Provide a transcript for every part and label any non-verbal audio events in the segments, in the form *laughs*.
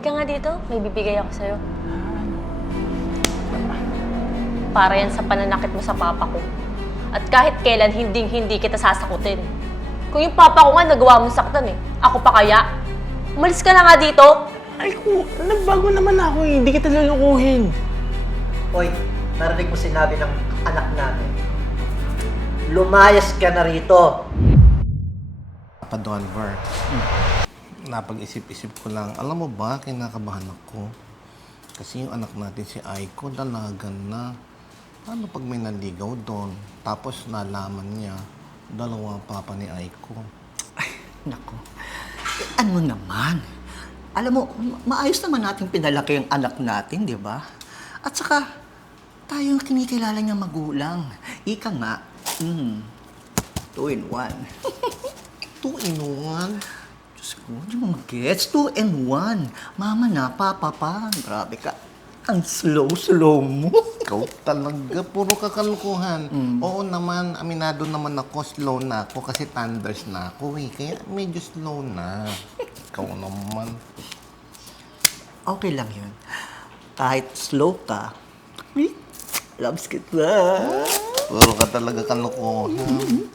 Ka nga dito, may bibigay ako sa'yo. Para yan sa pananakit mo sa papa ko. At kahit kailan, hinding-hindi kita sasakutin. Kung yung papa ko nga nagawa mong saktan eh, ako pa kaya? Umalis ka na nga dito. Ay ko, nagbago naman ako eh. Hindi kita lulukuhin. Hoy, narinig mo sinabi ng anak namin. Lumayas ka na rito. Papa Donver, napag-isip-isip ko lang, alam mo ba, kinakabahan ako. Kasi yung anak natin si Aiko, dalagan na. Paano pag may naligaw doon? Tapos nalaman niya, dalawa ang papa ni Aiko. Nako, eh, ano naman? Alam mo, ma- maayos naman natin pinalaki ang anak natin, di ba? At saka, tayo ang kinikilala niya magulang. Ika nga, mm, two in one. *laughs* Two in one. Diyos ko, di mo mag-gets? Two in one. Mama na, papa pa. Grabe ka. Ang slow-slow mo. *laughs* Ikaw talaga, puro kakalukuhan. Oo naman, aminado naman ako, slow na ako kasi thunders na ako eh. Kaya medyo slow na. Ikaw naman. Okay lang yun. Kahit slow ka, *laughs* loves kita. Puro ka talaga kalukuhan.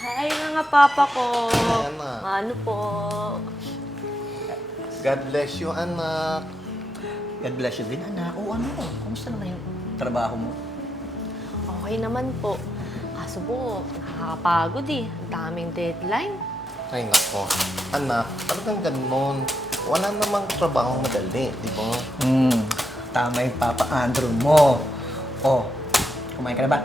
Hi mga papa ko. Hi, anak. Ano po? God bless you, anak. God bless you din, anak. O ano, kumusta naman yung trabaho mo? Okay naman po. Kaso po, nakakapagod eh. Ang daming deadline. Ay, nako. Anak, talagang ganun. Wala namang trabaho madali, di ba? Hmm, tama yung Papa Andrew mo. Oh, kumain ka na ba?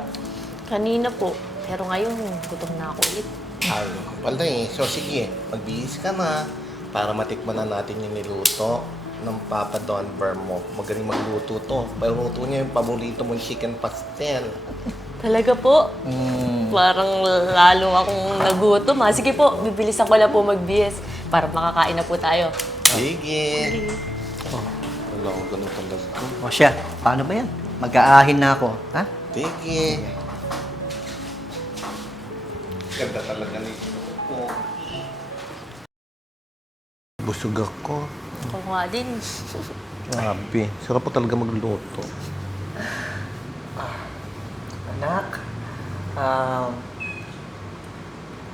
Kanina po. Pero ngayon, gutom na ako ulit. Ay, wala eh. So, sige, magbihis ka na para matikman na natin yung niluto ng Papa Don mo. Magaling magluto to. Paluto niya yung paborito mong chicken pastel. *laughs* Talaga po? Hmm. Parang lalo akong nagutom ha. Sige po, bibilisan ko lang po mag-BS para makakain na po tayo. Sige. Oh, wala ko ganun talaga. O siya, paano ba yan? Mag-aahin na ako, ha? Sige. Ganda talaga nito. Busog ako. Ako nga din. Grabe. Sarap po talaga magluto. Anak, um,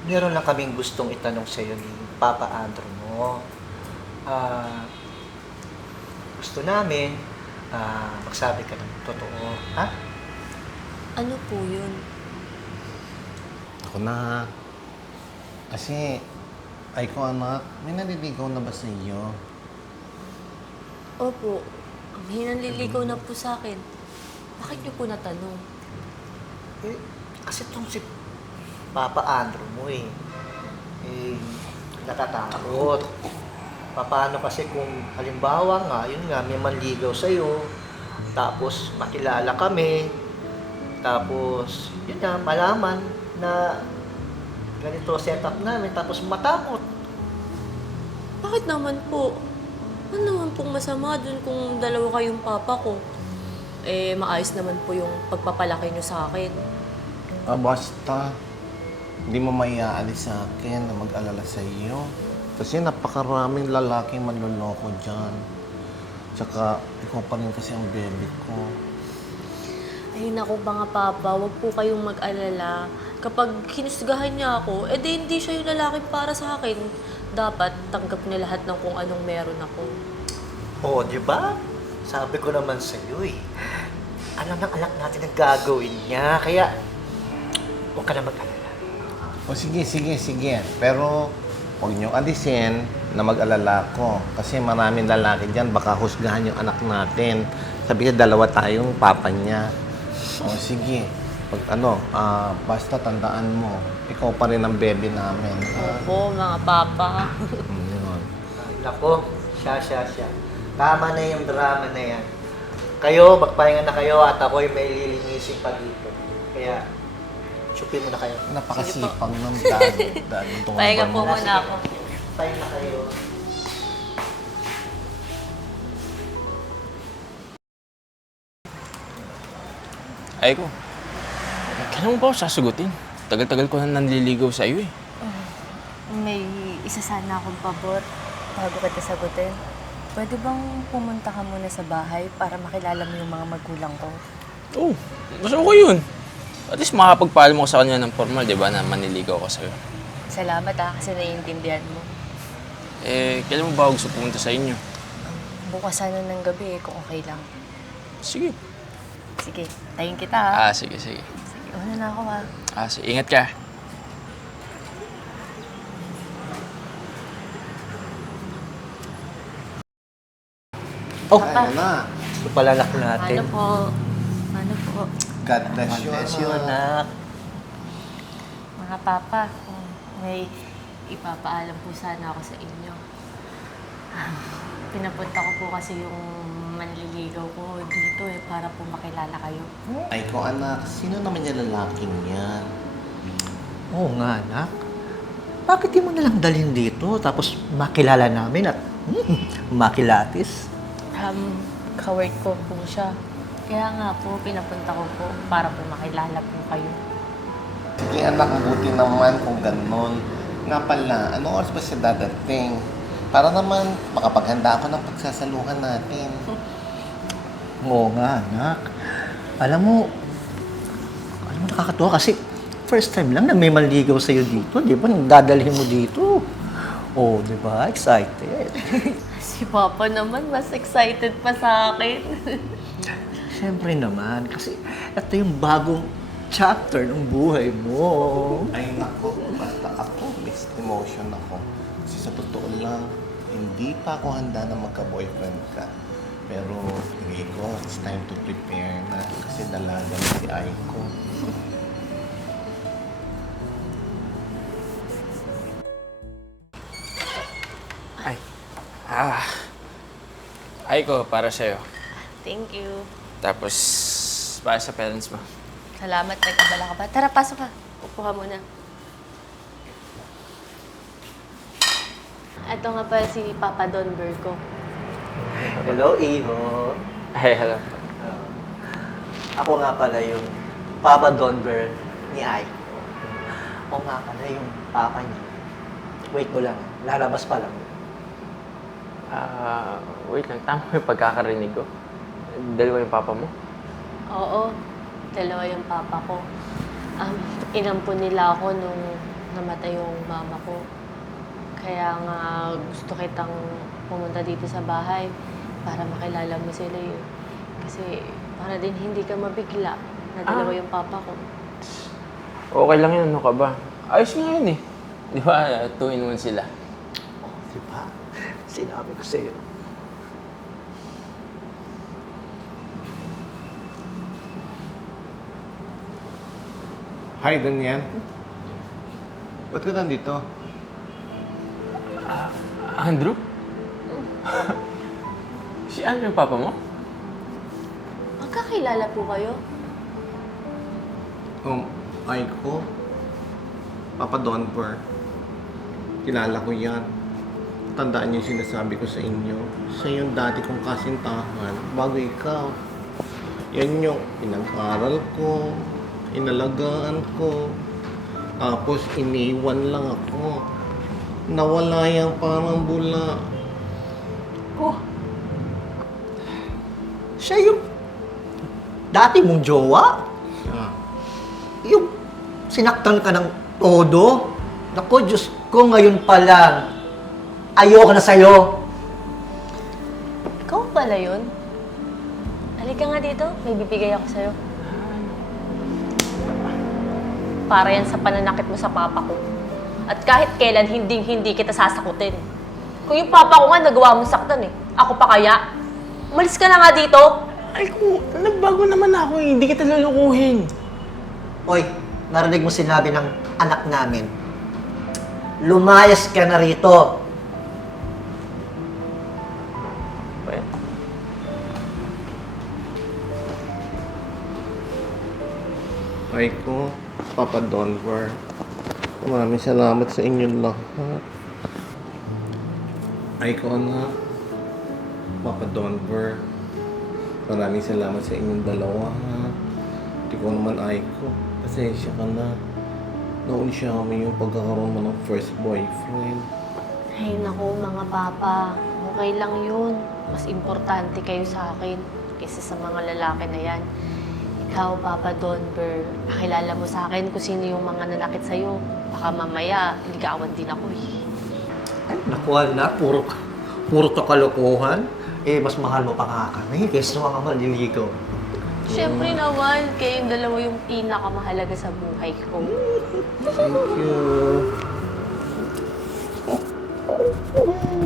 meron lang kaming gustong itanong sa iyo ni Papa Andrew mo. Ah, gusto namin ah, magsabi ka ng totoo, ha? Ano po yun? Ako na. Kasi, ay ko anak, may naliligaw na ba sa iyo? Opo, may nanliligaw na po sa akin. Bakit niyo po natanong? Eh, kasi itong si Papa Andrew mo eh. Eh, natatakot. Paano kasi kung halimbawa nga, yun nga, may manligaw sa'yo, tapos makilala kami, tapos, yun nga, malaman na ganito setup namin, tapos matakot. Bakit naman po? Ano naman pong masama dun kung dalawa kayong papa ko? Eh, maayos naman po yung pagpapalaki niyo sa akin. Ah, basta. Hindi mo maiaalis sa akin na mag-alala sa iyo. Kasi napakaraming lalaking manloloko dyan. Tsaka, ikaw pa rin kasi ang baby ko. Ay, naku mga papa, wag po kayong mag-alala. Kapag hinusgahan niya ako, eh di hindi siya yung lalaki para sa akin. Dapat tanggap niya lahat ng kung anong meron ako. Oo, di ba? Sabi ko naman sa iyo eh. Alam ng anak natin ang gagawin niya, kaya huwag ka na mag-alala. O sige, sige, sige. Pero, huwag niyo alisin na mag-alala ko. Kasi maraming lalaki dyan, baka husgahan yung anak natin. Sabi niya, dalawa tayong papa niya. O sige. Pag ano, ah, basta tandaan mo, ikaw pa rin ang baby namin. Opo, mga papa. Mm, yun. Nako, siya, siya, siya. Tama na yung drama na yan. Kayo, magpahinga na kayo at ako'y may lilinisin pa dito. Kaya, chupin mo na kayo. Napakasipag ng dad. dad itong Pahinga abang po mo. muna ako. Pahinga na kayo. Ay ko. Kailan mo ba ako sasagutin? Tagal-tagal ko na nanliligaw sa iyo eh. May isa sana akong pabor bago kita sagutin. Pwede bang pumunta ka muna sa bahay para makilala mo yung mga magulang ko? Oh, gusto ko yun. At least makapagpaalam mo sa kanya ng formal, di ba, na maniligaw ko sa'yo. Salamat ah, kasi naiintindihan mo. Eh, kailan mo ba gusto pumunta sa inyo? Bukas sana ng gabi eh, kung okay lang. Sige. Sige, tayin kita ah. Ah, sige, sige. Una na ako ah. Ah, sige. Ingat ka. Oh, Ayun na. ito pala anak natin. Ano po? Ano po? God bless you, Bless you, anak. Mga papa, kung may ipapaalam po sana ako sa inyo. Pinapunta ko po kasi yung manliligaw ko dito eh, para po makilala kayo. Ay ko, anak. Sino naman yung lalaking yan? Oo nga, anak. Bakit di mo nalang dalhin dito tapos makilala namin at hmm, makilatis? Um, ka-work ko po siya. Kaya nga po, pinapunta ko po para po makilala po kayo. Sige, anak. Mabuti naman kung ganun. Nga pala, anong oras ba siya dadating? Para naman makapaghanda ako ng pagsasaluhan natin. *laughs* Oo nga, anak. Alam mo, alam mo nakakatuwa kasi first time lang na may manligaw sa'yo dito, di ba? Dadalhin mo dito. Oh, di ba? Excited. *laughs* Si Papa naman, mas excited pa sa akin. *laughs* Siyempre naman, kasi ito yung bagong chapter ng buhay mo. Ay, nako. Basta ako, mixed emotion ako. Kasi sa totoo lang, hindi pa ako handa na magka-boyfriend ka. Pero, hindi ko, it's time to prepare na. Kasi dalaga na si Aiko. Ay. Ah. Ay ko, para sa'yo. Thank you. Tapos, para sa parents mo. Salamat, nagkabala ka pa. Tara, pasok ka. Upo ka muna. Ito nga pala si Papa Don Berco. Hello, Iho. Ay, hello. Ako nga pala yung Papa Donber ni Aiko. Ako nga pala yung papa niya. Wait mo lang, lalabas pa lang. Ah, wait lang. Tama yung pagkakarinig ko. Dalawa yung papa mo? Oo, dalawa yung papa ko. Um, inampun nila ako nung namatay yung mama ko. Kaya nga gusto kitang pumunta dito sa bahay para makilala mo sila eh. Kasi para din hindi ka mabigla na dalawa Ah. yung papa ko. Okay lang yun, ano ka ba? Ayos nga yun eh. Di ba, two in one sila. Di ba? Sinabi ko sa'yo. Hi, Daniel. Ba't ka nandito? Andrew? si Andrew yung papa mo? Magkakilala po kayo? Um, Aiko. Papa Donper. Kilala ko yan. Tandaan niyo yung sinasabi ko sa inyo. Siya yung dati kong kasintahan bago ikaw. Yan yung pinag-aral ko, inalagaan ko, tapos iniwan lang ako. Nawala yung parang bula. Oh. Siya yung dati mong jowa? Siya. Yung sinaktan ka ng todo? Naku, Diyos ko, ngayon pa lang. Ayoko na sa'yo. Ikaw pala yun? Halika nga dito, may bibigay ako sa'yo. Para yan sa pananakit mo sa papa ko. At kahit kailan, hindi hindi kita sasakutin. Kung yung papa ko nga nagawa mo saktan eh, ako pa kaya? Umalis ka na nga dito. Ay ko, nagbago naman ako eh. Hindi kita lulukuhin. Oy, narinig mo sinabi ng anak namin. Lumayas ka na rito. Pwede. Aiko, Papa Donver. Maraming salamat sa inyong lahat. Aiko, anak. Papa Donver. Maraming salamat sa inyong dalawa, ha. Hindi ko naman, Aiko. Pasensya ka na. Naun siya kami yung pagkakaroon mo ng first boyfriend. Ay, naku, mga papa. Okay lang yun. Mas importante kayo sa akin kaysa sa mga lalaki na yan. Ikaw, Papa Donber, pakilala mo sa akin kung sino yung mga nanakit sa'yo. Baka mamaya, ligawan din ako eh. Naku anak, puro, puro to kalokohan. Eh, mas mahal mo pa nga kami kaysa sa mga maliligaw. Siyempre naman, kayong dalawa yung pinakamahalaga sa buhay ko. Thank you.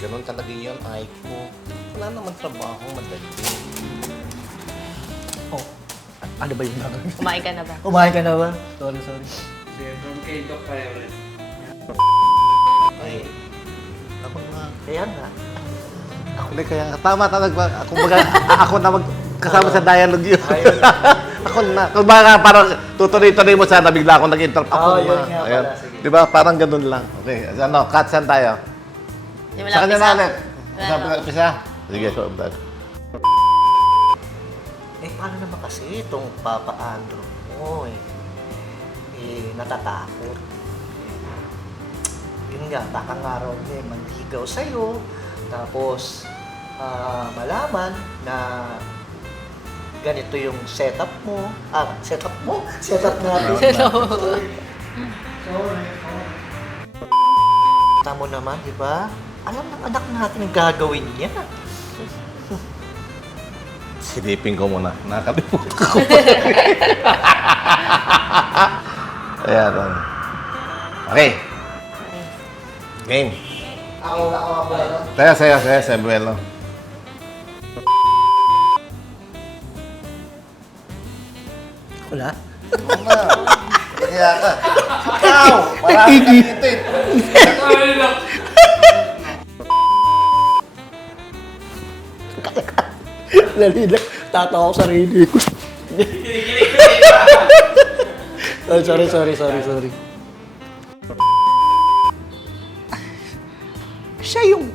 Ganun talaga yun, ay ko. Wala naman trabaho, madali. Oh, ano ba yung gagawin? Kumain ka na ba? Kumain ka na ba? Sorry, sorry. Ay, ako nga. Kaya nga. Hindi, kaya tama talaga. Ako, baga, *laughs* ako na mag kasama sa dialogue yun. *laughs* ako na. Kung baka parang tutuloy-tuloy mo sana, bigla ako nag-interrupt. Ako Oo, na. yun nga pala. Ayan. Sige. Di ba? Parang ganun lang. Okay. Ano, cut saan tayo? Di Sa kanya na ulit. Wala Sa na. umpisa? Sige, so umpisa. Eh, paano naman kasi itong Papa Andrew mo eh? Eh, natatakot. Yun nga, baka nga raw niya eh, manligaw sa'yo. Tapos, ah, malaman na ganito yung setup mo. Ah, setup mo? Setup natin. sorry. Sorry. Tamo naman, di ba? Alam ng anak natin gagawin niya. Silipin ko muna. Nakalimutan ko. *laughs* Ayan. ano. Okay. Game. Ako, ako, ako. Saya, saya, saya, saya, Buelo. Wala? Mama, *laughs* kaya ka. Ikaw! Marami ka dito eh. Lali lang. Tatawa ko sa sarili ko. *laughs* sorry, sorry, sorry, sorry, sorry. Siya yung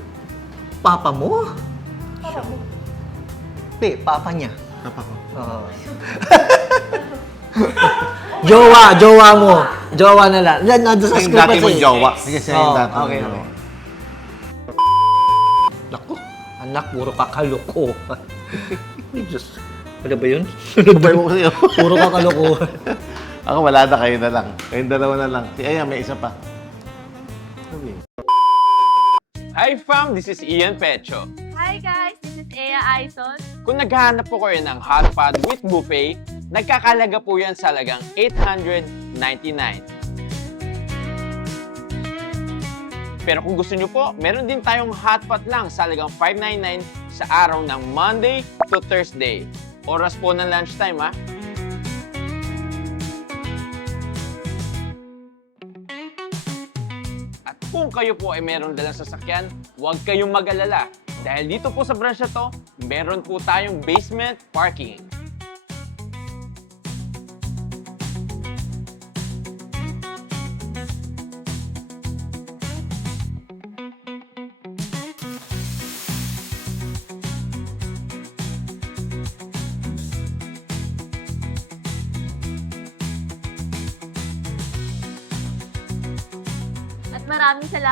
papa mo? Papa mo? Hindi, papa niya. Papa ko. Oo. *laughs* jowa, jowa mo. Jowa na lang. Yan, nandun sa Yung script dati kasi. mong jowa. Sige, siya yung Oo, dati mong okay, jowa. okay. Naku, anak, puro kakalokohan. Diyos. Ano ba yun? Sabay mo kasi ako. puro kakalokohan. *laughs* Ako wala na, kayo na lang. Kayong dalawa na lang. Si Aya, may isa pa. Hi fam, this is Ian Pecho. Hi guys, this is Ea Aizon. Kung naghahanap po kayo ng hot pot with buffet, nagkakalaga po yan sa lagang 899. Pero kung gusto nyo po, meron din tayong hot pot lang sa lagang 599 sa araw ng Monday to Thursday. Oras po ng lunchtime ha. At kung kayo po ay meron dalang sasakyan, huwag kayong mag-alala. Dahil dito po sa branch na to, meron po tayong basement parking.